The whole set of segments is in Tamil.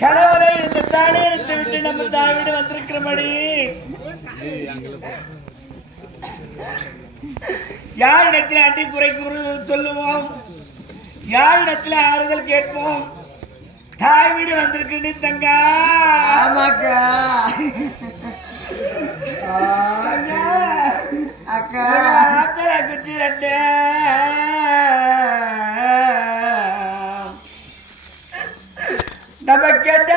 கணவரை இந்த தானே எடுத்து விட்டு நம்ம தாவிட வந்திருக்கிறபடி யாரிடத்தில் அடி குறை சொல்லுவோம், யாரிடத்தில் ஆறுதல் கேட்போம். தாய் வீடு வந்திருக்கு தங்கா. ஆமாக்கா. அக்கா ஆத்தர குச்சி ரெண்டு நம்ம கெட்ட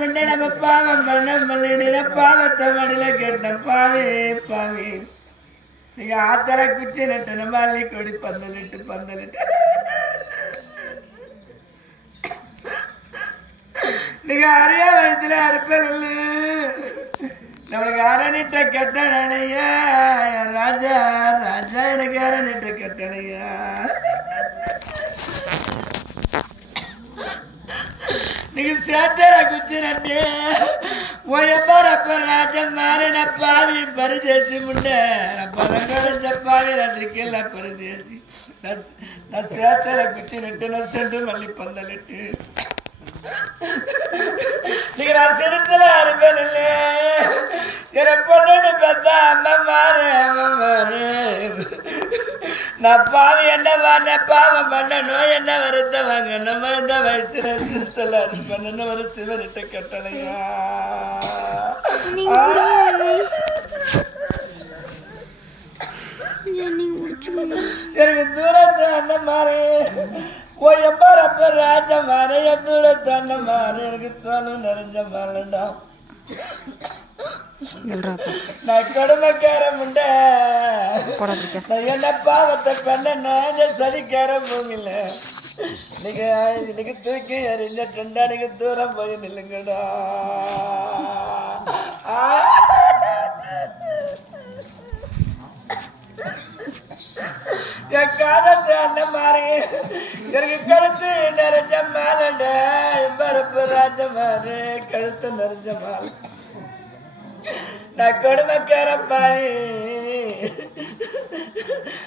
முன்னே நம்ம பாவம் பண்ண மல்லிட பாவத்தை மடியில கேட்ட பாவே பாவே. நீங்க ஆத்தர குச்சி நட்டு நம்ம அள்ளி கொடி பந்தலிட்டு நீங்க அறைய வயசுல அறுப்பல நம்மளுக்கு அரணிட்ட கட்டளையா ராஜா ராஜா எனக்கு அரணிட்ட கட்டளையா. நீங்க சேர்த்த குச்சி நட்டு ஒயப்பரப்ப ராஜம் மாறின பாவி பரிதேசி முண்டை பழங்கடைஞ்ச பாவி அதுக்கெல்ல பரிதேசி. நான் சேர்த்தல குச்சி நட்டு நான் சென்று மல்லி பந்தலிட்டு நீங்க நான் சிறுத்துல அறுப்பேன் இல்லையே என பொண்ணு பார்த்தா அம்மா மாறு. நான் பாவி என்ன வாங்க பாவம் பண்ண நோய் என்ன வருத்த வாங்க நம்ம இந்த வயசுல சிறுத்தல அறுப்பேன் ஒரு சிவரிட்ட கட்டளையா. எனக்கு தூரத்து அண்ணன் மாறு எம்பரப்ப ராஜ மாற என் தூரத்து அண்ணன் மாறு எனக்கு தோணும் நிறைஞ்ச மாலண்டா. நான் கொடுமைக்கார முண்ட நான் என்ன பாவத்தை பண்ண சதிக்கார பூமியில நீங்க இன்னைக்கு தூக்கி எறிஞ்ச ரெண்டாடிக்கு தூரம் போய் நில்லுங்கடா. என் காதத்து அண்ணன் மாறி எனக்கு கழுத்து நிறைஞ்ச மாலண்ட பரப்பு ராஜ மாறு கழுத்து நிறைஞ்ச மாலை. நான் கொடுமைக்கார பாவி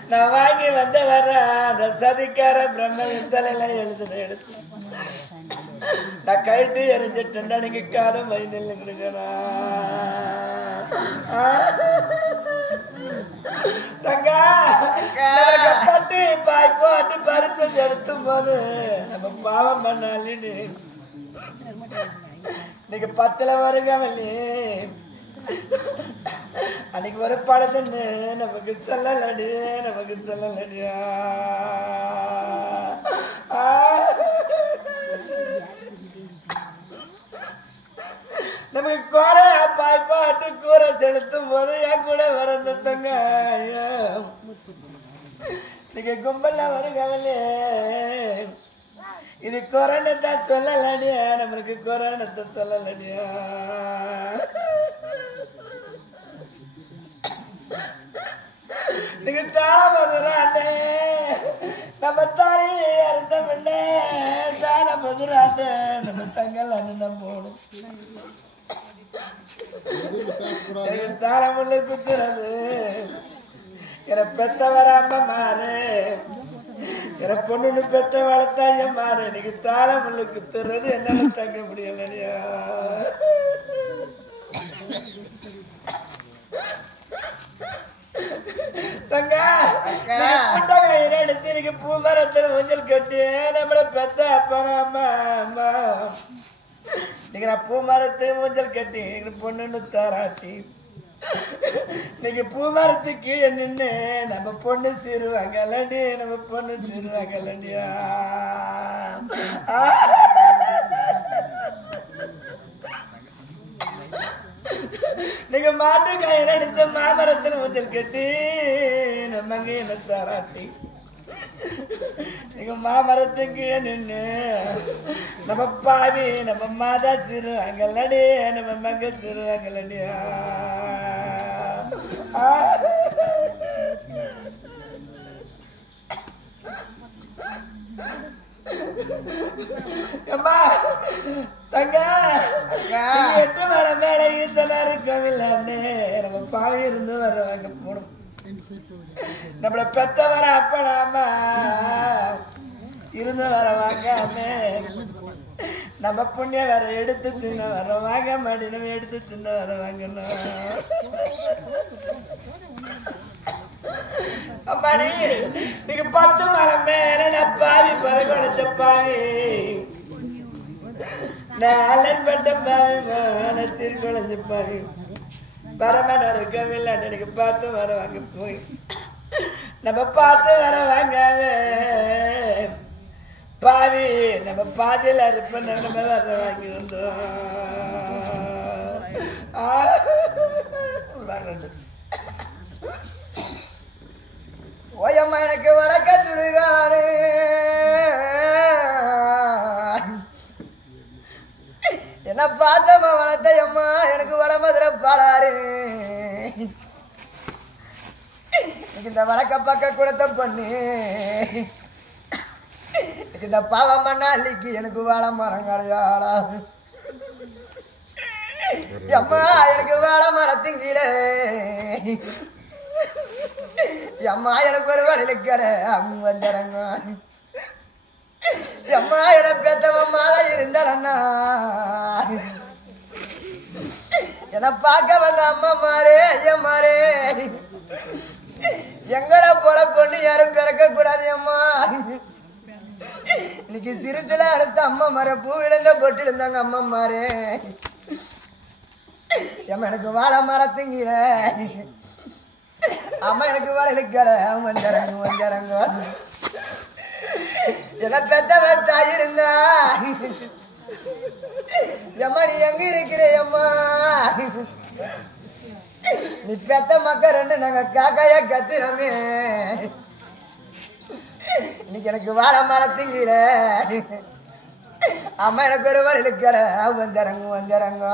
நான் வாங்கி வந்த வர அந்த சதிக்கார பிரம்ம தலையில எழுத்து நான் கழட்டி எரிஞ்சிட்டேன்டா. நீங்க காலம் வயநில்லுங்கண்ணா தங்கா. பட்டு பாய் போட்டு பருத்து செலுத்தும் போது நம்ம பாவம் பண்ணாலின்னு இன்னைக்கு 10ல வருகவல்லி அன்னைக்கு ஒரு படத்துன்னு நமக்கு சொல்லலடியா. நமக்கு குறை பாய் பாட்டு கூரை செலுத்தும் போது என் கூட வரந்தங்க நீங்க கும்பல்ல வருகவல்லே இது கொரோனத்தை சொல்லலடியா நம்மளுக்கு கொரோனத்தை சொல்லலடியா. நீங்க தாளமதுராண்டே நம்ம தாய் அர்த்தம் இல்லை தாளமதுராண்டே நம்ம தங்கள் அண்ணன் போடும் தாளமுள்ள குத்துறது என பெத்த வராம மாறு என பொண்ணுன்னு பெத்த வளர்த்தாய மாறு. இன்னைக்கு தாளமுள்ள குத்துறது என்னால தங்க முடியலையா. தங்க எடுத்து இன்னைக்கு பூமரத்தில் ஊஞ்சல் கட்டி நம்மள பெத்த அப்பா அம்மா அம்மா நீங்க நான் பூமரத்து ஊஞ்சல் கட்டி பொண்ணுன்னு தாராட்டி நீங்க பூமரத்து கீழே நின்று நம்ம பொண்ணு சீருவாங்கலடி நம்ம பொண்ணு சீருவாங்கலடியா. நீங்க மாட்டு கயிறு எடுத்து மாமரத்தில் ஊஞ்சல் கட்டி நம்ம என்ன தாராட்டி நீங்க மாமரத்துக்கு நின்று நம்ம பாவி நம்ம மாதா சிறுவாங்கல்லடி நம்ம மங்க சிறுவாங்கல்லடியா. அம்மா தங்க 8 மலை மேல ஈத்தலாம் இருக்கவில்லை நம்ம பாவி இருந்து வர்றவங்க போகணும். நம்மள பெத்த வர அப்ப நாம இருந்து வரவாங்க நம்ம புண்ணிய வேற எடுத்து தின்ன வரவாங்க மடினம் எடுத்து தின்ன வரவாங்கண்ணா. அம்மாடி நீங்க 10 மலை மேல நான் பாவி பறக்கொடைச்ச பாவி நான் பட்ட பாவி மனத்தில் குழஞ்சு பாவி பரமன் ஒரு கவில்லை எனக்கு பார்த்து வர வாங்க போய் நம்ம பார்த்து வர வாங்காவே பாவி நம்ம பாதியில் இருப்போம் நம்ம வர வாங்கி வந்தோம் ஓயம்மா எனக்கு வழக்க சுடுகாடு என்ன பார்த்தம்மா வளர்த்தையம்மா எனக்கு வடமதுரை பாடாரு இந்த வழக்க பக்க கொடுத்த பொண்ணு இந்த பாவம் மண்ணாலிக்கு எனக்கு வாழ மரம் கிடையாடா அம்மா எனக்கு வாழ மரத்திங்கீழே அம்மா எனக்கு ஒரு வழியில கடை அவங்க வந்துடுறாங்க அம்மா என பெத்தவம்மா தான் இருந்தாரண்ணா என பார்க்க வந்த அம்மா மாறே ஐயா மாறே எங்களை போல பொண்ணு யாரும் பிறக்க கூடாது அம்மா இன்னைக்கு திருத்துல அடுத்த அம்மா மாற பூ விழுந்த பொட்டு இருந்தாங்க அம்மா மாறே அம்மா எனக்கு வாழை மரத்துங்கிற அம்மா எனக்கு வாழை கடை வந்துடுறாங்க வந்துடுறாங்க என பெத்தவ தாயிருந்தா அம்மா நீ எங்க இருக்கிறேயம்மா நீ பெத்த மக்கள் ரெண்டு நாங்க காக்காயா கத்துறோமே இன்னைக்கு எனக்கு வாழை மரத்துங்கிற அம்மா எனக்கு ஒரு வழியில கடை வந்துடுறாங்க வந்துடுறாங்க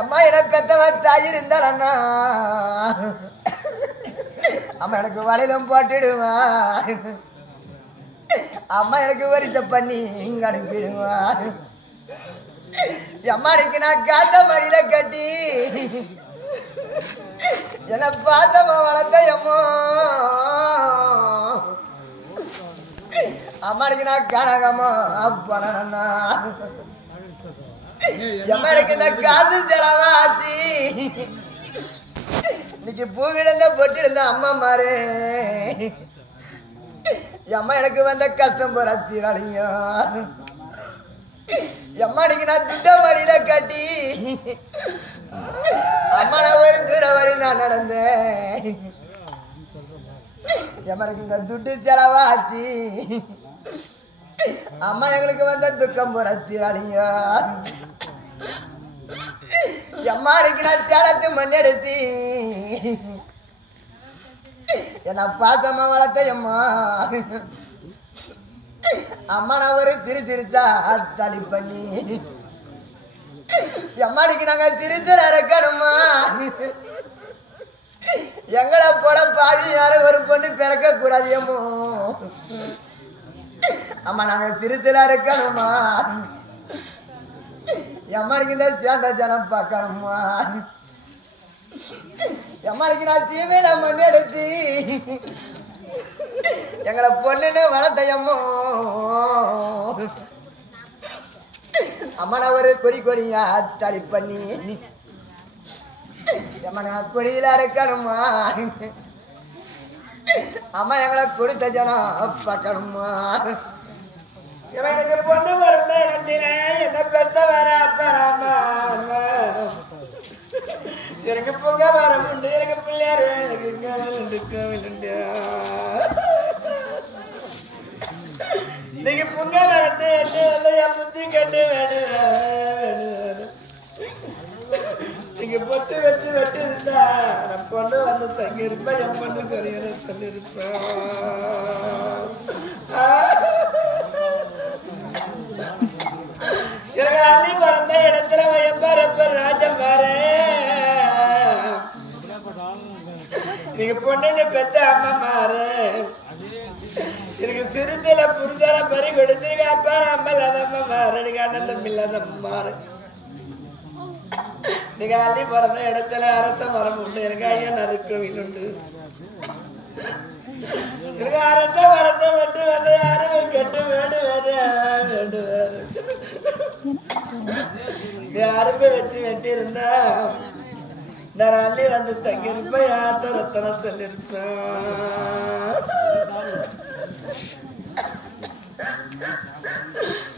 அம்மா என பெத்தவ தாயிருந்தாளண்ணா அம்மா எனக்கு வலையிலும் போட்டுடுவா அம்மா எனக்கு வரிசை பண்ணி இங்க அனுப்பிடுவா அம்மாடிக்கு நான் காத்த மடியில கட்டி என்ன பார்த்தம்மா வளர்த்த அம்மா அம்மாடிக்கு நான் கனகம்மா அப்பனா எம்மனுக்கு இந்த காசு செலவாச்சு இன்னைக்கு பூ விழுந்த பொட்டு இருந்த அம்மா மாறே அம்மா எனக்கு வந்த கஷ்டம் போற தீராளியும் அம்மாடிக்கு நான் துட்ட மடியில கட்டி அம்மா நான் ஒரு தூர வழி நான் நடந்தேன் எம்மனுக்கு இந்த துட்டு செலவாச்சு அம்மா எங்களுக்கு வந்த துக்கம் போற தீராளியா அம்மாளுக்கு நான் சேலத்து மண்ணெடுத்தி என்ன பாசமா வளர்த்த அம்மா அம்மா நான் ஒரு திருச்சா தடி பண்ணி அம்மாளுக்கு நாங்க திருச்சல் இறக்கணுமா எங்களை போல பாவி யாரும் ஒரு பொண்ணு பிறக்க கூடாது அம்மோ அம்மா நாங்க திருச்சலா இருக்கணுமா எம்மாடிக்கு இந்த சேர்ந்த ஜனம் பார்க்கணுமா எம்மாடிக்கு நான் தீமையில மண் எடுத்து எங்களை பொண்ணுன்னு வளர்த்தையம்மோ அம்மா நான் ஒரு கொடியா தடி பண்ணி அம்மா நான் கொடியில இருக்கணுமா அம்மா எங்களை கொடுத்த ஜனம் பார்க்கணுமா எனக்கு பொண்ணு பிறந்த இடத்துல என்ன பெத்த வர அப்பறாமா எனக்கு பொங்க வர உண்டு எனக்கு பிள்ளையாரு எனக்கு கோவில் உண்டு இன்னைக்கு பொங்க வரத்து எட்டு வந்து என் புத்தி கட்டு வேணும் நீங்க பொட்டு வச்சு வெட்டி இருந்தா நான் பொண்ணு வந்து தங்கி இருப்பேன் என் பொண்ணு கரையில சொல்லிருப்பேன் அள்ளி பிறந்த இடத்துல வயப்ப ராஜம் பாரு நீங்க பொண்ணுன்னு பெத்த அம்மா மாறு எனக்கு சிறுத்துல புரிதல பறி கொடுத்தீங்க அப்பா அம்மா இல்லாதம்மா மாறு நீங்க அண்ணன் இல்லாதம்மா மாறு நீங்க அள்ளி பிறந்த இடத்துல அரச மரம் உண்டு எனக்கு ஐயா நறுக்க வீடு எனக்கு அரச மரத்தை மட்டும் வந்து யாரும் கெட்டு வேடு வேறு வேண்டு வேறு அரும்பு வச்சு வெட்டி இருந்தா நான் அள்ளி வந்து தங்கியிருப்பேன் யார்த்த ரத்தனம் சொல்லிருப்பேன்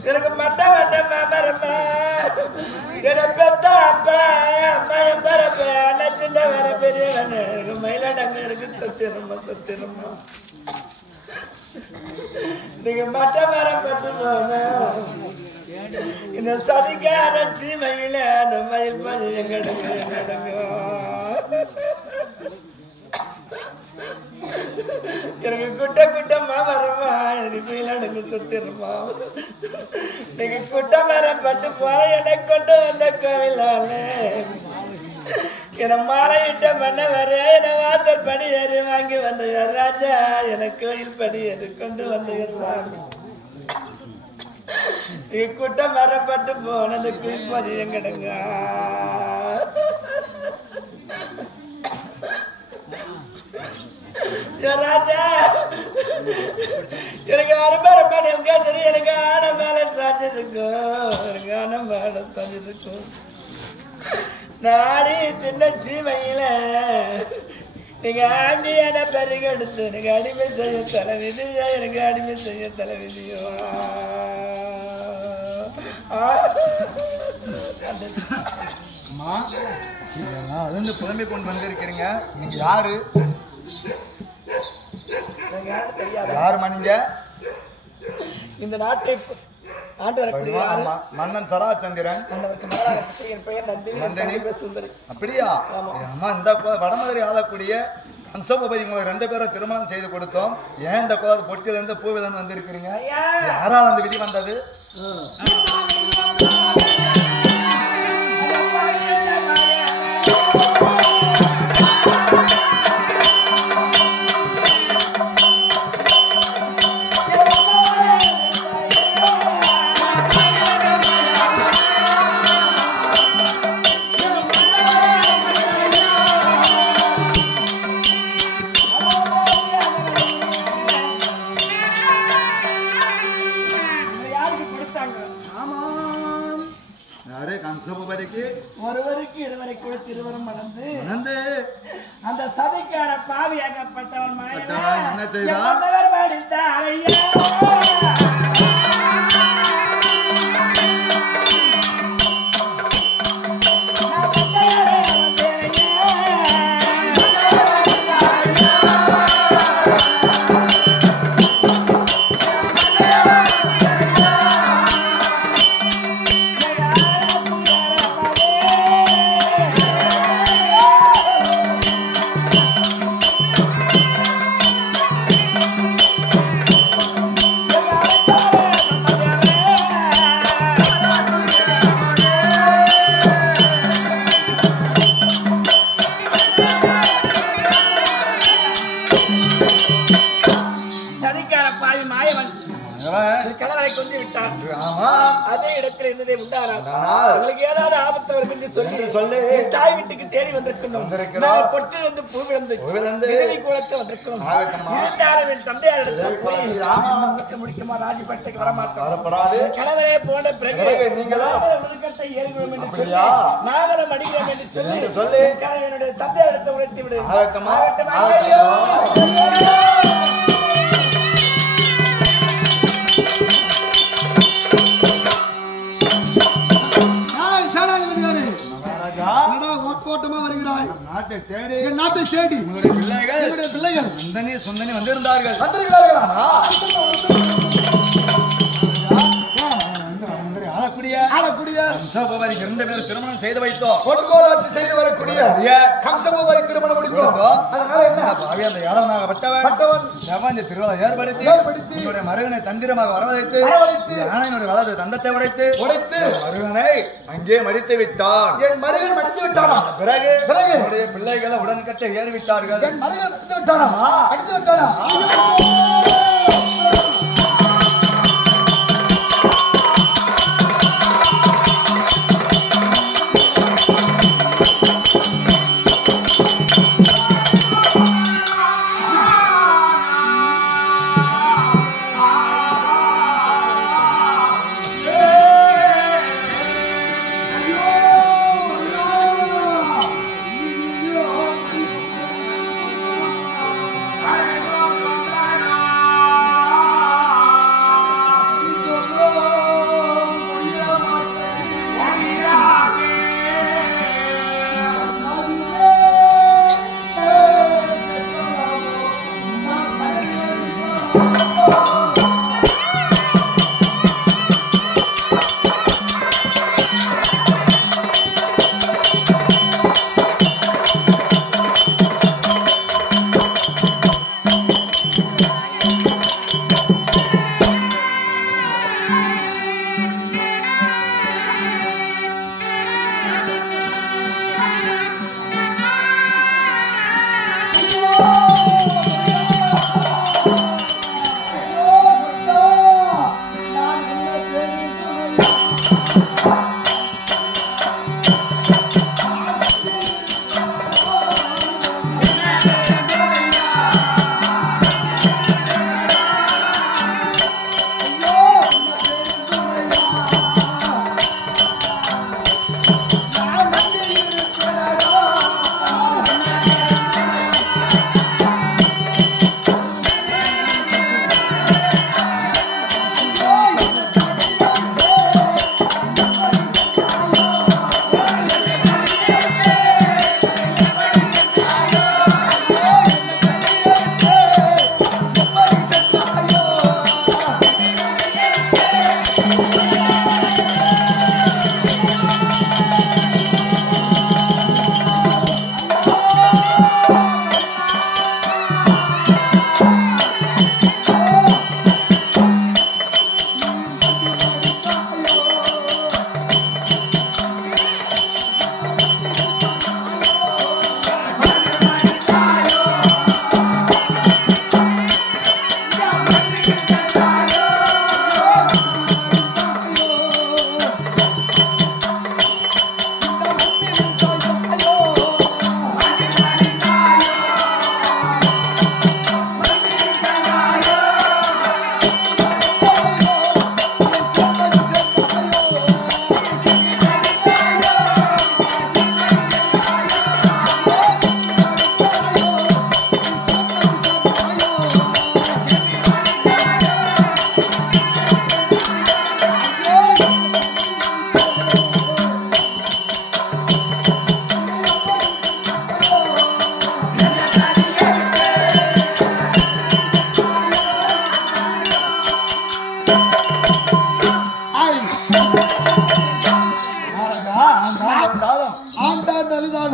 எனக்கு மட்ட மட்ட மாமரம்மா என்ன பெத்த அப்பா அம்மா என் பரப்ப அண்ணன் சின்ன வர பெரிய எனக்கு மயிலாடங்க இருக்கு தொத்திரமா நீங்க மட்ட மரம் பட்டு போன இந்த சதிக்கார சீமையில அந்த மயில் பாதி எங்கடங்க எனக்கு குட்டமா வரமா எனக்கு மயிலாடுங்க தொத்திரமா நீங்க குட்ட மரம் பட்டு போற என்னை கொண்டு வந்த கோவிலால என மாலையிட்ட மண்ண வர என வாசல் படி ஏறி வாங்கி வந்த ராஜா என கோயில் படி ஏறி கொண்டு வந்த சாமி குட்ட மரப்பட்டு போனது குளிப்பது எங்கடுங்க ராஜா எனக்கு அருமரப்பாடு இருக்கா தெரியும் எனக்கு ஆன மேல சாஞ்சிருக்கும் எனக்கு ஆன மேல சாஞ்சிருக்கும் நாடி தின்ன சீமையில நீங்க ஆண்டியான பெருக எடுத்து எனக்கு அடிமை செய்ய தலைவிதியோ எனக்கு அடிமை செய்ய தலைவிதியோ அது புலம்பை கொண்டு வந்திருக்கிறீங்க நீங்க யாரு தெரியாது யாருமா நீங்க இந்த நாட்டை மன்னன் சராச்சந்திரன் பெயர் நந்தினி சுந்தரி அப்படியா அம்மா இந்த வடமதுரை ஆளக்கூடிய அம்சபதி உங்களை 2 பேரும் திருமணம் செய்து கொடுத்தோம் ஏன் இந்த பொட்டியில இருந்து பூவில இருந்து வந்திருக்கிறீங்க யாரால் அந்த விதி வந்தது ஒருவருக்கு இருவரைக்கு திருவரும் மணந்து அந்த சதைக்கார பாவியாகப்பட்டவன் என்ன செய்தார் கணவரை கொண்டு விட்டார். அதே இடத்தில் இருந்ததே உண்டானார். உங்களுக்கு ஏதாவது ஆபத்து வரும் என்று சொல்லி தாய் வீட்டுக்கு தேடி வந்திருக்கணும். பொட்டிலிருந்து பூவிழந்து விதவை கூடத்து வந்திருக்கணும். இருந்தாலும் என் தந்தையாரிடத்தில் போய் முடிக்குமா ராஜிப்பட்டைக்கு வரமாட்டோம். கணவரே போன பிறகு முதுகட்டை ஏறுகிறோம் என்று சொல்லி நாங்களும் அடிக்கிறோம் என்று சொல்லி என்னுடைய தந்தையாரிடத்தை உழைத்து விடு. நாட்டை தேடி பிள்ளைகள் சொந்தனி வந்திருந்தார்கள். திருமணம் செய்து வைத்தோம். பொற்கோலாட்சி செய்து வரக்கூடிய கம்சகோபாரி திருமணம் முடித்தோம். அந்த யாதவனாகப்பட்டவன் திருவிழா ஏற்படுத்தி மருகனை தந்திரமாக வரவழைத்து யானையினுடைய வலது தந்தத்தை உடைத்து மருகனை அங்கே மடித்து விட்டான். என் மருகன் மடித்து விட்டானா? பிறகு பிள்ளைகளை உடன்கட்டை ஏறிவிட்டார்கள். என் மருகன் மடித்து விட்டானா? அடித்து விட்டானா?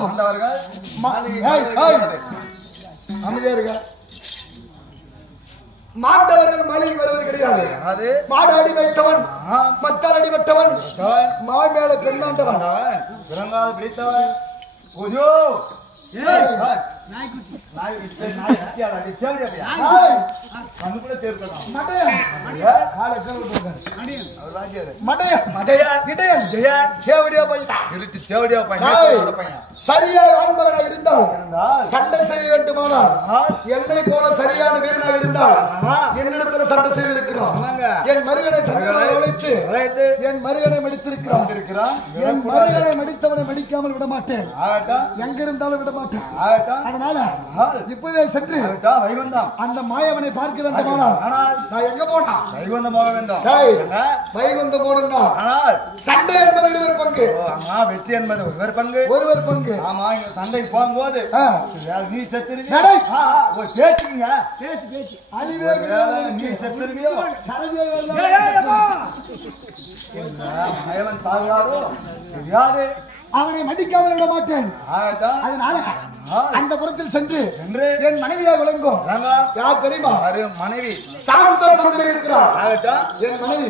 வேண்டும். அமைதியா இருக்க. மாண்டவர்கள் மலைக்கு வருவது கிடையாது. மாடு அடி வைத்தவன், மத்தால் அடி வெட்டவன், மாய் மேல பெண்ணாண்டவன், பிறங்கால் பிடித்தவன். சரியாக ஆண்மகனாக இருந்தால் சண்டை செய்ய வேண்டுமானால் என்னை போல சரியான வீரனாக இருந்தால் என்னிடத்துல சண்டை செய்திருக்கிறோம். என் மருகனை தங்களாக உழைத்து என் மருகனை மடித்திருக்கிறான். என் மருகனை மடித்தவனை மடிக்காமல் விட மாட்டேன். எங்க இருந்தாலும் விட மாட்டேன். அதனால இப்பவே சென்று அந்த மாயவனை பார்க்க வேண்டுமானால் நான் எங்க போனா வைகுந்தம் போக வேண்டும். வைகுந்தம் போனா சண்டை என்பது ஒருவர் பங்கு, வெற்றி என்பது ஒருவர் பங்கு. ஒருவர் பங்கு. ஆமா, இங்க சண்டைக்கு போகும்போது நீ செத்துருங்க, பேச்சு நீ செத்துருவியோ, மயவன் சாகுறாரோ தெரியாது. அவனை மதிக்காமல் விட மாட்டேன். அதனால அந்த புறத்தில் சென்று என் மனைவியாக விளங்கும். யார் தெரியுமா? மனைவி சாந்தம் இருக்கிறார். என் மனைவி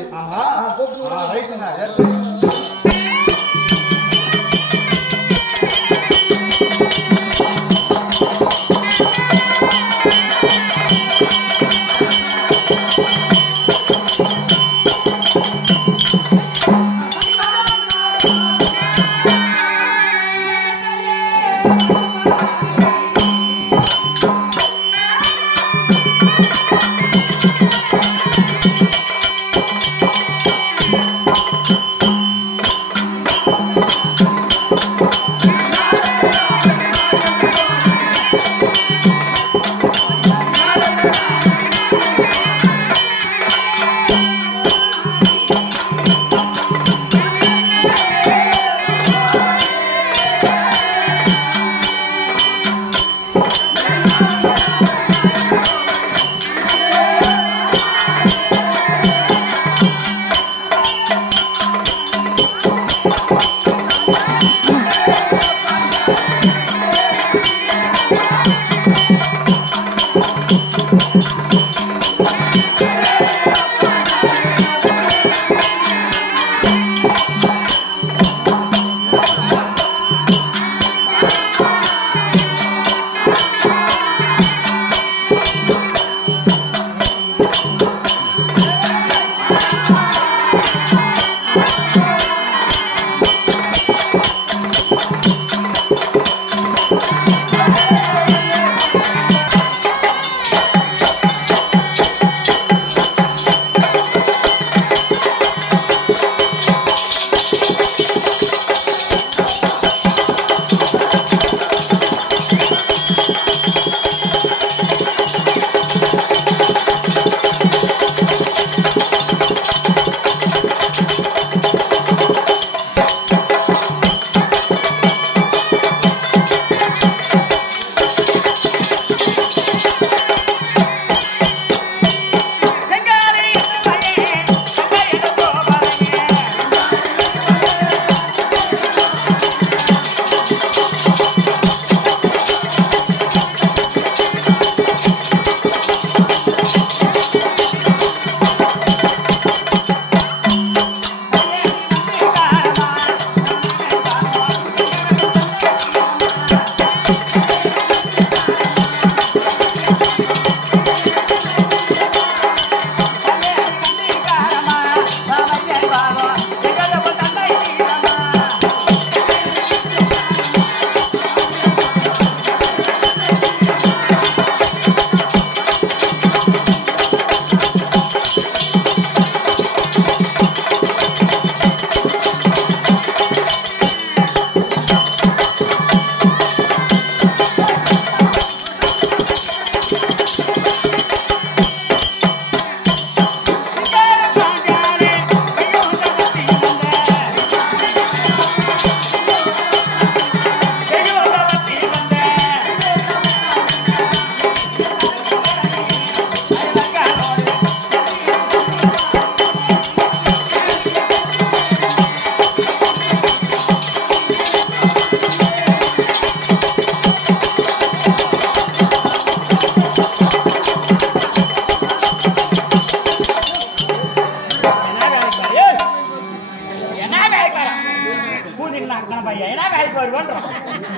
வாத்திக்கு நக்கணும் பையன் ஏன்னா வேலைக்கு வருவோன்றோம்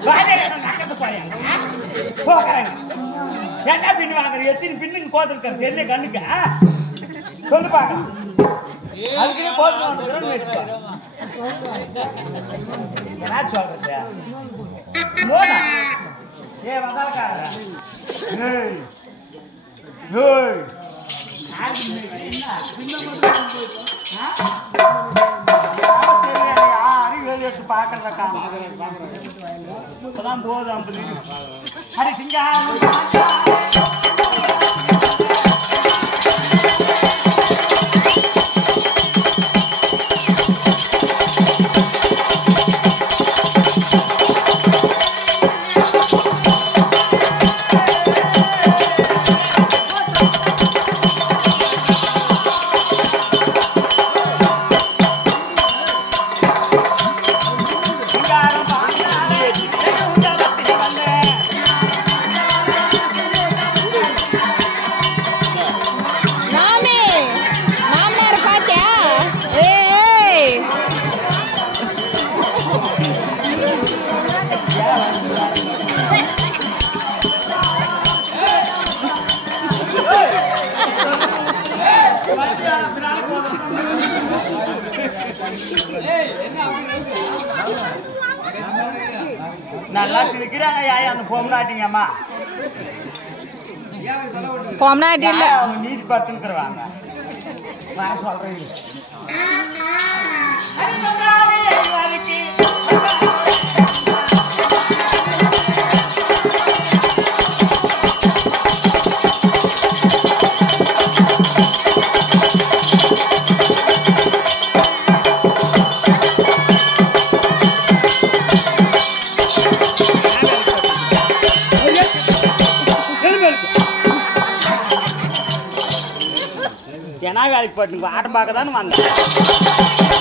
வாத்திக்கு நக்கத்து போறேன் போகிறேன் என்ன பின்னு வாங்குற எத்தனை பின்னுங்க கோத்துருக்காரு தெரியல கண்ணுக்கு சொல்லு பாக்கலாம் அதுக்குன்னு கோத்து வந்துக்கிறோன்னு வச்சுக்கோ என்ன சொல்றது நோடா ஏ வந்தாக்கார எடுத்து பாக்குறதா போதும் அடி சிங்கா நல்லா சிரிக்கிறாங்க யாய் அந்த பொம்னாட்டிங்கம்மா பொம்னாட்டி இல்ல நீதி படுத்துருக்குறாங்க நான் சொல்றேன் ஏன்னா வேலைக்கு போட்டு ஆட்டம் பார்க்க தானே வந்தேன்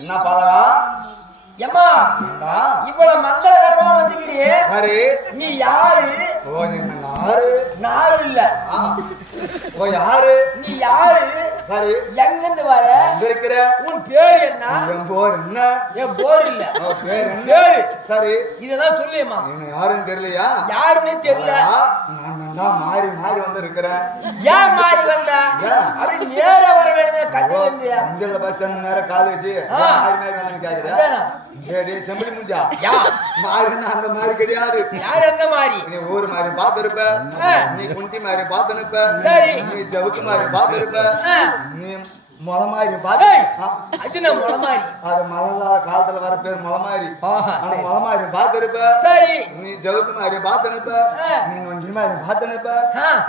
என்ன பாலகா ஏம்மா இவ்வளவு மங்களகரமா வந்துக்கிறியே சரி நீ யாரு? ஓ என்ன நாரு நாரு இல்ல. ஓ யாரு நீ யாரு? சரி எங்கிருந்து வர? எங்க இருக்கிற? உன் பேர் என்ன? என் போர் என்ன? என் போர் இல்ல. ஓ பேர் என்ன? பேரு. சரி இதெல்லாம் சொல்லியம்மா. நீ யாருன்னு தெரியலையா? யாருன்னே தெரியல. நான் தான் மாறி மாறி வந்து இருக்கிறேன். ஏன் மாறி வந்த? அப்படி நேர வர வேண்டியது கட்டி வந்தியா? இந்த பஸ் நேரம் கால் வச்சு மாறி மாறி வந்து கேக்குறேன். ஏடி செம்பளி முஞ்சா யா மாறினா அந்த மாதிரி கிடையாது. யார் அந்த மாதிரி? நீ ஊர் மாதிரி பாத்துருப்ப, நீ குண்டி மாதிரி பாத்துனுப்ப, சரி நீ ஜவுக்கு மாதிரி பாத்துருப்ப, நீ மொள மாதிரி அது நான் மொள மாதிரி. அது மழை காலத்துல வர பேர் மொள மாதிரி. அந்த மொள மாதிரி பாத்துருப்ப, சரி நீ ஜவுக்கு மாதிரி பாத்துனுப்ப, நீ நொண்டி மாதிரி பாத்துனுப்ப,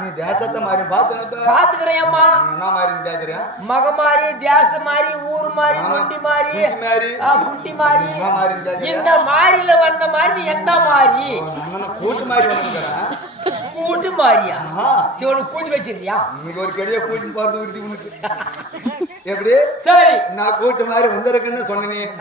நீ தேசத்தை மாதிரி பாத்துனுப்ப. பாத்துக்கிறேன் அம்மா. என்ன மாதிரின்னு கேக்குறேன்? மக மாதிரி, தேச மாதிரி, ஊர் மாதிரி, குண்டி மாதிரி, குட்டி மாதிரி. இந்த மாதிரில வந்த மாதிரி நீ எந்த மாதிரி? கூட்டு மாதிரி வந்துக்கிறேன். கூட்டு மாதிரியா? சரி கூட்டி வச்சிருக்கியா? இன்னைக்கு ஒரு கெடிய கூட்டி போறது உறுதி உனக்கு எப்படி? சரி நான் கூட்டு மாதிரி வந்திருக்குன்னு சொன்னேன்.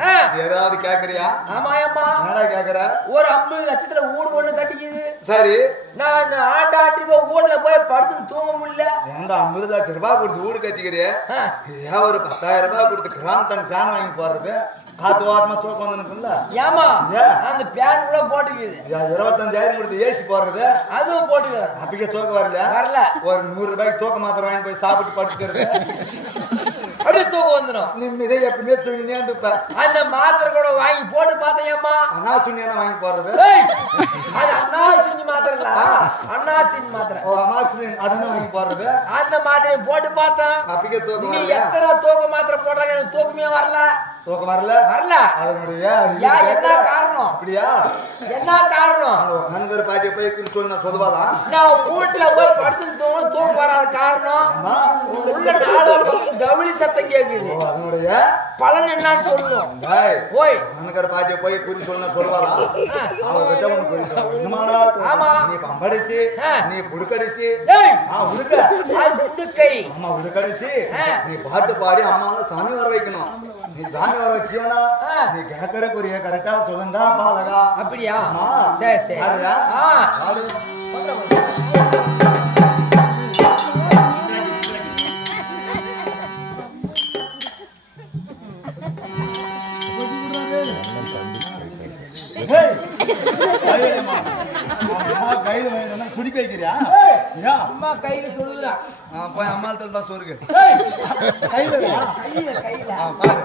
ஏதாவது கேக்குறியா? ஆமா அம்மா. என்னடா கேக்குற? ஒரு 50 லட்சத்துல ஊடு ஒண்ணு கட்டிக்குது. சரி நான் ஆண்டாட்டி ஊர்ல போய் படுத்து தூங்க முடியல. ஏன்டா 50 லட்சம் ரூபாய் கொடுத்து வீடு கட்டிக்கிறிய? ஏன் ஒரு 10,000 ரூபாய் கொடுத்து கிராம்டன் பேன் வாங்கி போறது? காத்து வாரமா தூக்கம் வந்துருக்குல்ல? ஏமா அந்த பேன் கூட போட்டுக்குது. 25,000 கொடுத்து ஏசி போடுறது அதுவும் போட்டுக்கிறேன். அப்படியே தூக்கம் வரல? வரல. ஒரு 100 ரூபாய்க்கு தூக்க மாத்திரை வாங்கி போய் சாப்பிட்டு படுத்துக்கிறது அப்படியே தூக்கம் வந்துடும். நிம்மதி எப்பவுமே தூங்கினே இருப்ப. அந்த மாத்திரை கூட வாங்கி போட்டு பார்த்தேன்மா. அண்ணா சுண்ணியா வாங்கி போடுறது? அது அண்ணா சுண்ணி மாத்திரை இல்ல, அண்ணா சுண்ணி மாத்திரை. ஓ அண்ணா சுண்ணி அதான் வாங்கி போடுறது. அந்த மாத்திரை போட்டு பார்த்தேன். அப்படியே தூக்கம் வரல. எத்தனை தூக்க மாத்திரை போடுறாங்க, எனக்கு தூக்கமே வரல. தூக்கம் வரல? வரல. அதனுடைய என்ன காரணம்? அப்படியா? என்ன காரணம்? நண்பர் பாட்டியை போய் குறி சொல்லி நான் சொல்லுவாதா? நான் வீட்டுல போய் படுத்து தூக்கம் வராத காரணம் உள்ள கவுளி சத்தம் கேக்குது. அதனுடைய பலன் என்னன்னு சொல்லணும். போய் நண்பர் பாட்டியை போய் குறி சொல்லி சொல்லுவாதா? அவகிட்ட ஒண்ணு குறி சொல்லுமானால் ஆமா நீ பம்படிச்சு நீ புடுக்கடிச்சு உடுக்கை ஆமா உடுக்கடிச்சு நீ பாட்டு பாடி அம்மா சாமி வர வைக்கணும். நீ சாமி வர வச்சியானா நீ கேட்கறக்குரிய கரெக்டா சொல்லுங்க பாலகா. அப்படியா? சரி சரி. கையில சுடிக்க வைக்கிறியா? அம்மா கையில சொல்லுறா. போய் அம்மாள் தான் சொல்லுங்க. கையில கையில கையில பாரு.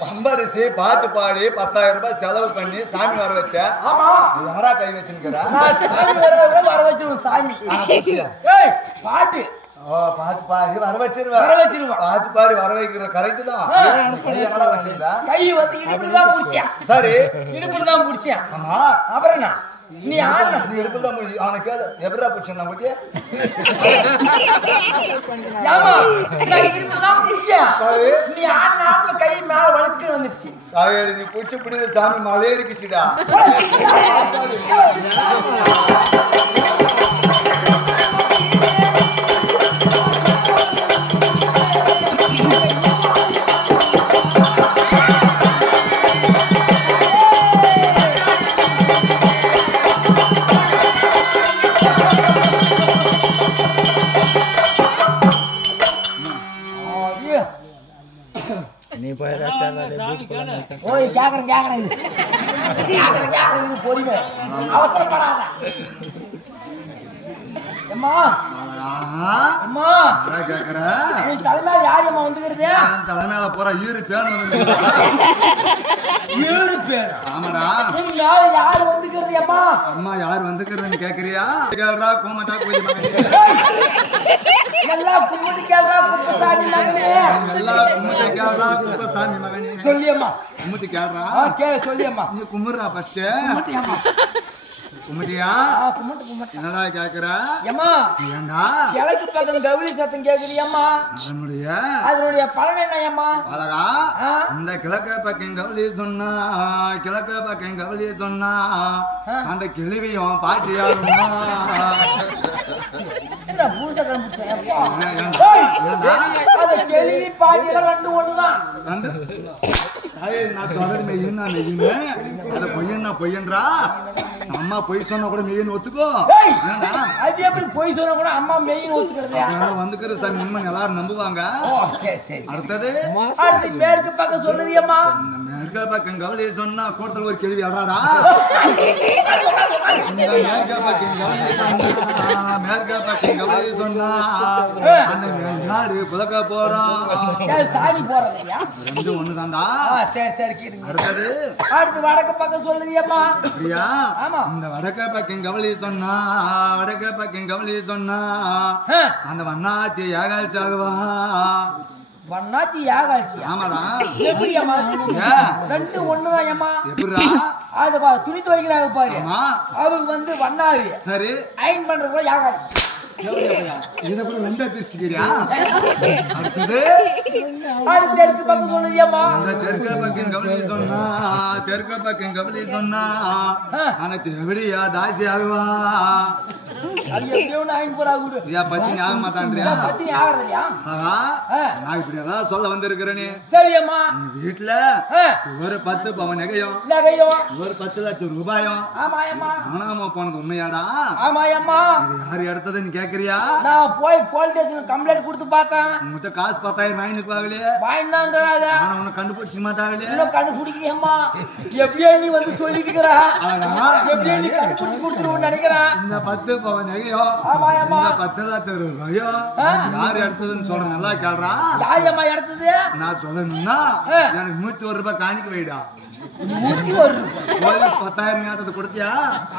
பம்பரிசி பாட்டு பாடி 10,000 ரூபாய் செலவு பண்ணி சாமி வர வச்ச யாரா கை வச்சுருக்கிறா வர வச்சிருவோம் சாமி பாட்டு பாட்டு பாடி வர வச்சிருவா பாட்டு பாடி வர வைக்கிற கரெக்ட் தான் கை வந்து இடுப்புலதான் முடிச்சேன் சரி இடுப்புலதான் முடிச்சேன் ஆமா அப்புறம் என்ன நீ ஆனா நீ எடுத்துதான் அவனுக்கு எப்படா பிடிச்சா போட்டியா ஆமா நான் இடுப்புலதான் முடிச்சேன் நீ ஆனா கை மேல வளர்த்துட்டு வந்துருச்சு அவையடி நீ பிடிச்சி பிடிச்ச சாமி மலையேறிக்குச்சுடா நீ போய் ரெஸ்டாரண்ட் ஓய் கேக்குறேன் பொறுமை அவசரப்படாத அம்மா அம்மா கேக்குற நீ தலைமையில யாரியம்மா வந்துக்கிறது தலைமையில போற ஈரு பேர் வந்து ஏழு பேர் ஆமாடா யாரு யாரு வந்துக்கிறது அம்மா அம்மா யார் வந்துக்கிறதுன்னு கேக்குறியா கேள்றா கோமட்டா கோதி மகனே எல்லாம் கும்பிட்டு கேள்றா குப்பசாமி மகனே எல்லாம் கும்பிட்டு கேள்றா குப்பசாமி மகனே சொல்லியம்மா கும்பிட்டு கேள்றா கேள சொல்லியம்மா நீ கும்பிடுறா ஃபர்ஸ்ட் கும்பிட்டியா கும்பிட்டு என்னடா கேக்குற அம்மா ஏண்டா கிழக்கு பக்கம் கவுளி சத்தம் கேக்குறியம்மா அதனுடைய பலன் என்னையம்மா அழகா இந்த கிழக்க பக்கம் கவலி சொன்னா கிழக்க பக்கம் கவலி சொன்னா அந்த கிழவியும் பாட்டியாருமா என்ன பூசகரம் கேள்வி பாட்டியெல்லாம் ரெண்டு ஒண்ணுதான் நான் சொல்றது மெய்யன்னா மெய்யுன்னு அது பொய்யன்னா பொய்யன்றா அம்மா பொய் சொன்னா கூட மெய்யன்னு ஒத்துக்கோ அது எப்படி பொய் சொன்னா கூட அம்மா மெய்யின் ஒத்துக்கிறது வந்துக்கிற சாமி உண்மை எல்லாரும் நம்புவாங்க அடுத்தது மேற்கு பக்கம் சொல்லுது அம்மா மேற்க பக்கம் கவலி சொன்னா கூட்டத்தில் ஒரு கேள்வி அடாடா மேற்க பக்கம் கவலி சொன்னா அந்த நாடு புதக்க போறோம் சாமி போறதையா ரெண்டு ஒண்ணுதான்டா அடுத்தது அடுத்து வடக்கு பக்கம் சொல்லுதியம்மா அப்படியா ஆமா இந்த வடக்க பக்கம் கவலி சொன்னா வடக்க பக்கம் கவலி சொன்னா அந்த வண்ணாத்தி யாகால் சாகுவா வண்ணாத்தி யாகாட்சி ஆமாடா எப்படி அம்மா ரெண்டு ஒண்ணுதான் அம்மா எப்படிடா அது துணி துவைக்கிறாங்க பாரு அவங்க வந்து வண்ணாரு சரி அயன் பண்றப்ப யாகாட்சி இத கூட ரெண்டா பிரிச்சுக்கிறியா அடுத்தது அடுத்து தெற்கு பக்கம் சொல்லுதியம்மா இந்த தெற்கு பக்கம் கவலி சொன்னா தெற்கு பக்கம் கவலி சொன்னா அனைத்து எப்படியா தாசி ஆகுவா அது எப்படியோ அயன் போறாங்க ஐயா பத்தினி ஆக மாட்டான்றியா பத்தினி ஆகறதியா ஆகா நான் இப்படி ஏதாவது சொல்ல வந்திருக்கிறேனே சரியம்மா வீட்டுல ஒரு 10 பவன் நகையும் ஒரு 10 லட்சம் ரூபாயும் ஆமாயம்மா ஆனாம போனது உண்மையாடா ஆமாயம்மா இது யாரு எடுத்ததுன்னு கேக்குறியா நான் போய் போலீஸ் ஸ்டேஷன் கம்ப்ளைண்ட் கொடுத்து பார்த்தேன் உங்ககிட்ட காசு 10,000 வாங்கினுக்குவாங்களே வாங்கினாங்கிறாத ஆனா உன்னை கண்டுபிடிச்சிக்க மாட்டாங்களே இன்னும் கண்டுபிடிக்கிறியம்மா எப்படியோ நீ வந்து சொல்லிட்டு இருக்கிற எப்படியோ நீ கண்டுபிடிச்சு கொடுத்துருவோம்னு நினைக்கிறேன் இந்த 10 பவன் நகையும் ஆமாயம்மா இந்த 10 லட்சம் ரூபாயும் யாரு எடுத்ததுன்னு சொல்ற நல்லா கேள்றா யாரியம்மா எடுத்தது நான் சொல்லணும்னா எனக்கு 101 ரூபாய் காணிக்க வைடா 101 ரூபாய் போலீஸ் 10,000 கேட்டது கொடுத்தியா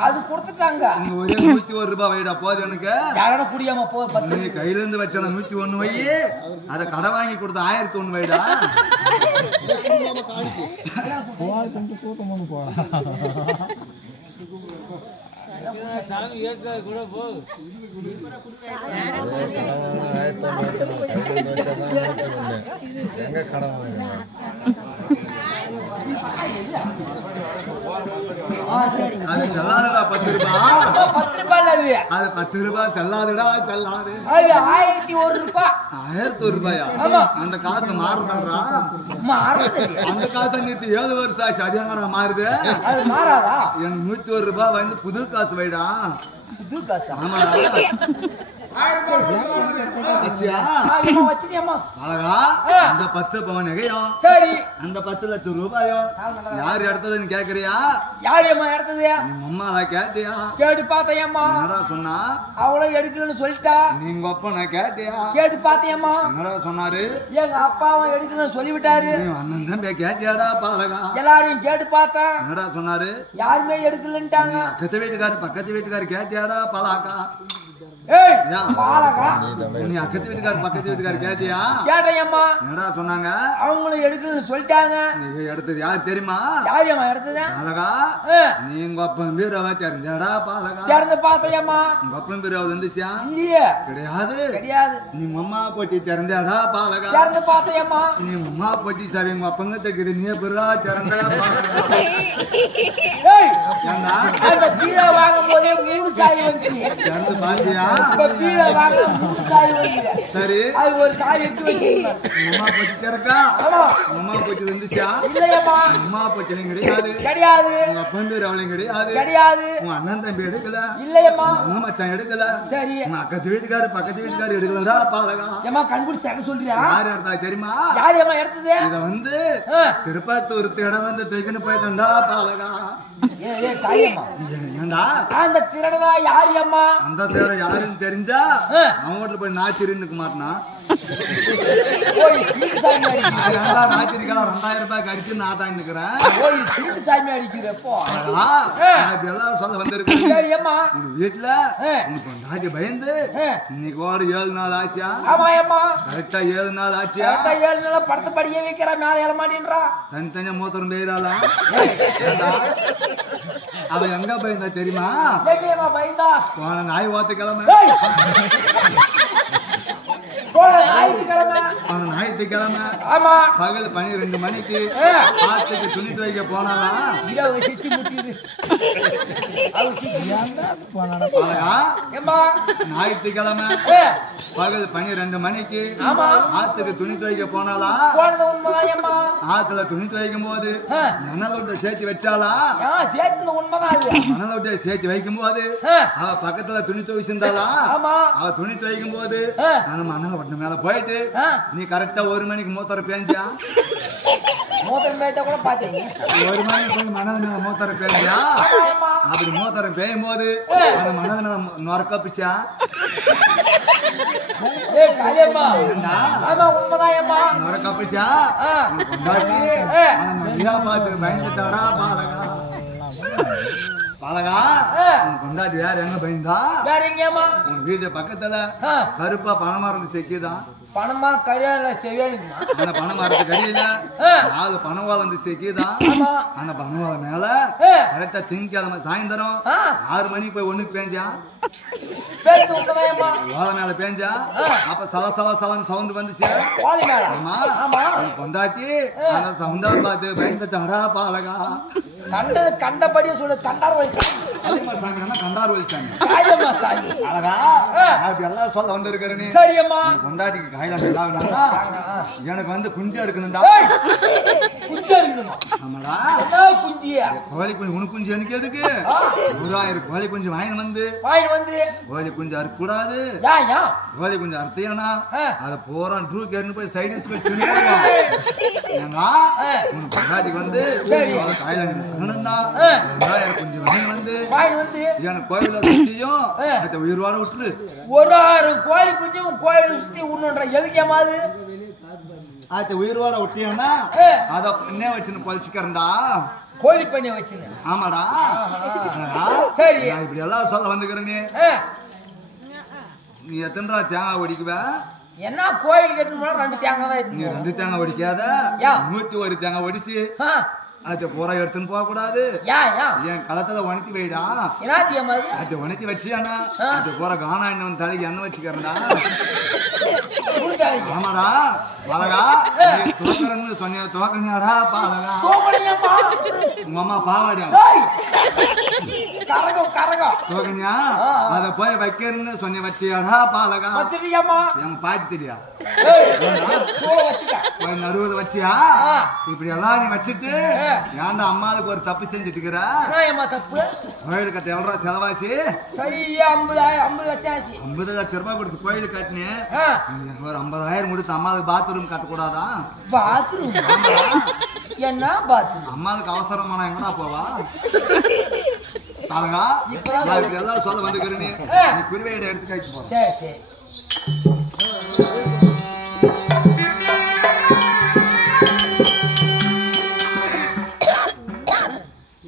அது கொடுத்துட்டாங்க உங்க ஒரே 101 ரூபாய் வைடா போது எனக்கு யாரோட குடியாம போ நீ கையில இருந்து வச்ச 101 வை அத கடை வாங்கி கொடுத்த 1001 வைடா எங்க கடன் அது செல்லாதடா 10 ரூபாய் 10 ரூபாய் அது 10 ரூபாய் செல்லாதடா செல்லாது அது 1001 ரூபாய் 1001 ரூபாயா அந்த காசு மாறுதாடா மாறுது அந்த காசு நேத்து 7 வருஷம் ஆச்சு அதிகமா மாறுது அது மாறாதா எனக்கு 101 ரூபாய் வந்து புது காசு வைடா புது காசு ஆமாடா வச்சியா ஆமா வச்சிட்டியம்மா அழகா அந்த 10 பவன் நகையும் சரி அந்த 10 லட்சம் ரூபாயும் யார் எடுத்ததுன்னு கேக்குறியா யாரேம்மா எடுத்தது நீ அம்மாவை கேட்டியா கேட்டு பார்த்தேம்மா என்னடா சொன்னா அவளும் எடுக்கலன்னு சொல்லிட்டா நீங்க அப்பனை கேட்டியா கேட்டு பார்த்தேம்மா என்னடா சொன்னாரு எங்க அப்பாவும் எடுக்கலன்னு சொல்லிவிட்டாரு நீ அண்ணன் தம்பி கேட்டியாடா பாலகா எல்லாரையும் கேட்டு பார்த்தேன் என்னடா சொன்னாரு யாருமே எடுக்கலன்ட்டாங்க பக்கத்து வீட்டுக்காரு கேட்டியாடா பாலாக்கா ஏய் ஏன்? பாலகா நீ அக்கத்து வீட்டுக்காரு பக்கத்து வீட்டுக்காரு கேட்டியா கேட்டையம்மா என்னடா சொன்னாங்க அவங்களும் எடுக்கலன்னு சொல்லிட்டாங்க நீ எடுத்தது யார் தெரியுமா யாரையம்மா எடுத்தது பாலகா நீ உங்க அப்பன் பீரவ தெரிஞ்சாடா பாலகா திறந்து பார்த்தேம்மா உங்க அப்பன் பீரவ வந்துச்சியா இல்லையே கிடையாது கிடையாது நீ அம்மா போட்டி திறந்தாடா பாலகா திறந்து பார்த்தேம்மா நீ அம்மா போட்டி சாவி உங்க அப்பங்க தைக்குது நீ பெறா திறந்தா பாலகா ஏய் ஏண்டா அந்த பீரா வாங்கும் போதே 3 சாய் வந்துச்சு திறந்து பாத்தியா இப்ப பீரா வாங்க 3 சாய் வந்து சரி அது ஒரு சாய் எடுத்து வச்சிருந்தேன் உங்க அம்மா போட்டி திறக்கா ஆமா உங்க அம்மா போட்டி வந்துச்சா இல்லையம்மா அம்மா போட்டியும் கிடையாது கிடையாது உங்க அப்பன் பேர் அவளையும் கிடையாது கிடையாது உங்க அண்ணன் தம்பி எடுக்கல இல்லையம்மா உங்க மச்சான் எடுக்கல சரி உங்க அக்கத்து வீட்டுக்காரு பக்கத்து வீட்டுக்காரு எடுக்கலடா பாலகா ஏம்மா கண்குடி சட சொல்றியா யார் எடுத்தா தெரியுமா யார் ஏம்மா எடுத்தது இத வந்து ஆ. திருப்பத்தூர் இடம் வந்து தூக்கின்னு போயிட்டா பாலகா ஏ தாயம்மா ஏண்டா அந்த திருடனா யார் அம்மா அந்த பேரை யாருன்னு தெரிஞ்சா ஆ. அவன் வீட்டுல போய் நாச்சிருன்னு மாட்டினா ஓய் திருட்டு சாமி அடிக்கிற நாச்சிருக்கலாம் 2000 ரூபாய் கடிச்சு நான் தான் நிக்கிறேன் ஓய் திருட்டு சாமி அடிக்கிறப்போ இப்படி எல்லாம் சொல்ல வந்திருக்கேன் சரி அம்மா உங்க வீட்டுல ஆ. உனக்கு நாட்டி பயந்து ஆ. இன்னைக்கு ஓட 7 நாள் ஆச்சியா ஆமா அம்மா கரெக்டா 7 நாள் ஆச்சியா கரெக்டா 7 நாளா படுத்து படிக்க வைக்கிறா மேல ஏற மாட்டேன்றா தனித்தனியா மூத்தரம் பெய்யறாளா அவ எங்க போயிருந்தா தெரியுமா எங்கேயம்மா பயந்தா போன நாய் ஓத்து கிழமை ஏய் போன ஞாயிற்றுக்கிழமை போன ஞாயிற்றுக்கிழமை ஆமா பகல் 12 மணிக்கு ஆ. ஆத்துக்கு துணி துவைக்க போனாலா இரவு சிச்சி முட்டிது அவ சிச்சி அழகா ஏம்மா ஞாயிற்றுக்கிழமை ஏ பகல் 12 மணிக்கு ஆமா ஆத்துக்கு துணி துவைக்க போனாலா போனது உண்மைதான்மா ஆத்துல துணி துவைக்கும் போது ஆ. மணலோட்டை சேர்த்து வச்சாலா ஏன் சேர்த்து உண்மைதான் அது மணலோட்டை சேர்த்து வைக்கும் போது ஆ. அவ பக்கத்துல துணி துவைச்சிருந்தாளா ஆமா அவ துணி துவைக்கும் போது ஆ. நான் மணல் ஒட்டு மேல போயிட்டு ஆ. நீ கரெக்டா 1 மணிக்கு மூத்தர பேஞ்சியா மோதிரம் மேய்த்த கூட பாத்தீங்க 1 மணிக்கு போய் மணல் மேல மூத்தர பேஞ்சியா ஆமா அப்படி மூத்தரம் பேயும் போது ஆ. அந்த மணல் மேல நொறக்கப்பிச்சா ஏ காளியம்மா ஆமா உண்மைதான்மா நொறக்கப்பிச்சா ஆ. கொண்டாடி ஆ. மரியா பார்த்து பயந்துட்டாடா பாலகா பாலகா ஆ. உன் கொண்டாடி வேற எங்க பயந்தா வேற எங்கேம்மா உன் வீட்டு பக்கத்துல ஆ. கருப்பா பணமா இருந்து செக்கிதான் பணமா கரியால செவியாளுங்கம்மா அந்த பணமா இருந்து கடியில ஆ. 4 பணவாளம் வந்து செக்கிதான் ஆமா அந்த பணவாளம் மேல ஆ. கரெக்டா திங்கக்கிழமை சாயந்தரம் ஆ. 6 மணிக்கு போய் ஒண்ணுக்கு பேஞ்சா பேசுறது உண்மைதான்மா ஓலை மேல பேஞ்சா அப்ப சல சல சலன்னு சவுண்ட் வந்துச்சு வாலி மேல ஆமா ஆமா உன் கொண்டாட்டி அந்த சவுண்டா பார்த்து பயந்துட்டாடா பாலகா கண்டது கண்டபடியே சொல்லு கண்டார் வயசு அதிகமா சாமி கண்டார் வலிச்சாங்க காளியம்மா சாமி அழகா ஆ. அப்படி எல்லாம் சொல்ல வந்திருக்கிற நீ சரியம்மா கொண்டாட்டிக்கு காயில நல்லா எனக்கு வந்து குஞ்சா இருக்கணும்டா ஏய் குஞ்சா இருக்கணுமா ஆமாடா என்ன குஞ்சியா கோழி குஞ்சு உனக்கு குஞ்சு எனக்கு எதுக்கு 1000 கோழி குஞ்சு வாங்கி வந்து வாங்கிட்டு வந்து கோழி குஞ்சு அறுக்க கூடாது ஏன் கோழி குஞ்சு அறுத்தியானா ஆ. அத போறா ட்ரூ கேர்னு போய் சைடு இன்ஸ்பெக்ட் பண்ணி போடுவான் ஏன்னா ஆ. உனக்கு கொண்டாட்டிக்கு வந்து சரி. காயில இருக்கணும்டா ஆ. 1000 குஞ்சு வாங்கி வந்து வாங்கிட்டு வந்து எனக்கு கோயில சுத்தியும் ஆ. அதை உயிர்வாட விட்டுரு ஒரு 6 கோழி குஞ்சும் கோயிலை சுத்தி உண்ணுன்ற எதுக்கேமாது அதை உயிர்வாட விட்டியோம்னா ஆ. அத பின்னே வச்சுன்னு பொழிச்சுக்கிறேன்டா கோழி பண்ணி வச்சுங்க ஆமாடா ஆனா, சரி. நான் இப்படி எல்லாம் சொல்ல வந்துக்கிறேன் நீ எத்தனை தேங்காய் ஒடிக்குவ என்ன கோயில் கட்டணும்னா 2 தேங்காய் தான் நீ எடுக்கணும் 2 தேங்காய் ஒடிக்காத யா. 101 தேங்காய் ஒடிச்சு ஆ, அதை பூரா எடுத்துன்னு போக கூடாது ஏன் என் களத்துல உனக்கி வைடா என்னாத்தியமாது அதை உனக்கி வச்சியானா அது பூரா காணா எண்ணெய் தலைக்கு எண்ணெய் வச்சுக்கிறேன்டா கொடுத்தாங்க ஆமாடா பாலகா நீ தோக்கறன்னு சொன்னியா தோக்கணியாடா பாலகா தூக்கணியம்மா உங்க அம்மா பாவாடியா ஏய் கரகம் கரகம் தோக்கணியா அத போய் வைக்கிறன்னு சொன்னி வச்சியாடா பாலகா வச்சிருக்கியம்மா எங்க பாட்டி தெரியா ஏய் சோள வச்சுக்க போய் நடுவுல வச்சியா ஆ. இப்படி எல்லாம் நீ வச்சுட்டு ஏன்டா அம்மாவுக்கு ஒரு தப்பு செஞ்சுட்டு இருக்கிற? ஏமா தப்பு? கோயில் கட்ட எவ்வளவு செலவாசி? சரியா 50 லட்சம் ஆச்சு. 50 லட்சம் ரூபாய் கொடுத்து கோயில் கட்டினேன். ஒரு 50,000 கொடுத்து அம்மாவுக்கு பாத்ரூம் கட்டக்கூடாதா? பாத்ரூம் என்ன பாத்ரூம்? அம்மாவுக்கு அவசரமான எங்கடா போவா? பாருங்க எல்லாம் சொல்ல வந்துக்கிறேன். நீ குருவையிட எடுத்து கழிச்சு போற. சரி சரி.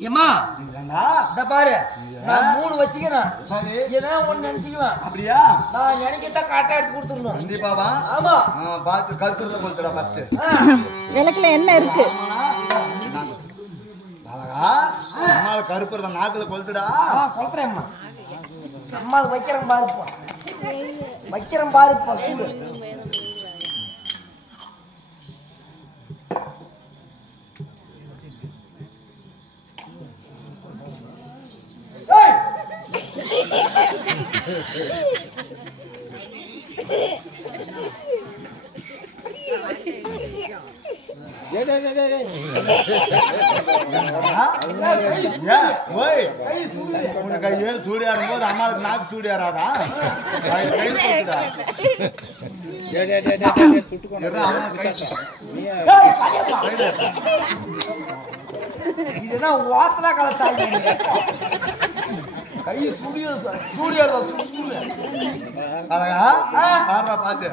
ஏமா இந்த பாரு, நான் 3 வச்சுக்கிறேன். ஏதா ஒண்ணு நினைச்சுக்குவேன். அப்படியா? நான் நினைக்கத்தான் காட்டா எடுத்து கொடுத்துருந்தோம். கண்டிப்பாவா? ஆமா. பாத்து கருத்துல கொளுத்துடா ஃபர்ஸ்ட். விளக்குல என்ன இருக்கு? அம்மா கருப்புறத நாக்குல கொளுத்துடா. கொளுத்துறேம்மா. அம்மா வைக்கிறேன் பாருப்பா. வைக்கிறேன் பாருப்பா. கையே சூடியாடும் போது அம்மாவுக்கு நாக்கு சூடியாராதா? இதுதான் வாத்தலா கலசாய். கை சூடியோ சூடியாரா சூடியா. அழகா பாடுறா பாத்து.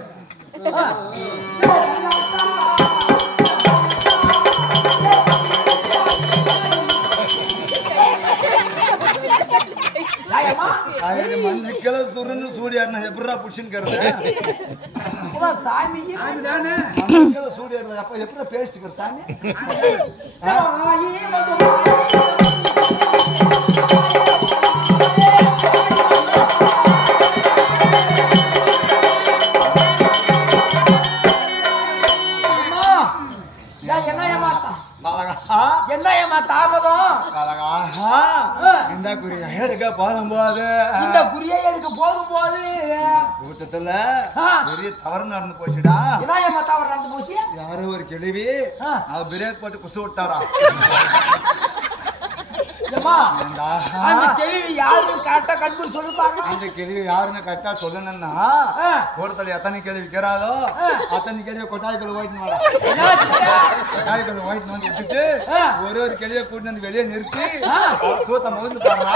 மஞ்சுக்கள சுருன்னு சூடியாருனா எப்படா புடிச்சுன்னு சாமி சூடியாரு அப்ப எப்படா பேசிட்டு சாமி? என்ன ஏமா தாமதம்? இந்த குறிய எடுக்க போகும்போது கூட்டத்துல பெரிய தவறு நடந்து போச்சுடா. என்ன தவறு நடந்து போச்சு? யாரோ ஒரு கேள்வி அவ பிரேக் போட்டு குசு விட்டாரா. அந்த கேள்வி யாருன்னு கரெக்டா கண்டுபிடிச்சு சொல்லுப்பாங்க. அந்த கேள்வி யாருன்னு கரெக்டா சொல்லணும்னா கூட்டத்துல எத்தனை கேள்வி கேட்கிறாரோ அத்தனை கேள்வியை கொட்டாய்க்குள்ள ஓயிட்டு வர. கொட்டாய்க்குள்ள ஓயிட்டு வந்து விட்டுட்டு ஒரு கேள்வியை கூட்டு வந்து வெளியே நிறுத்தி சூத்த முகந்து பாருங்க.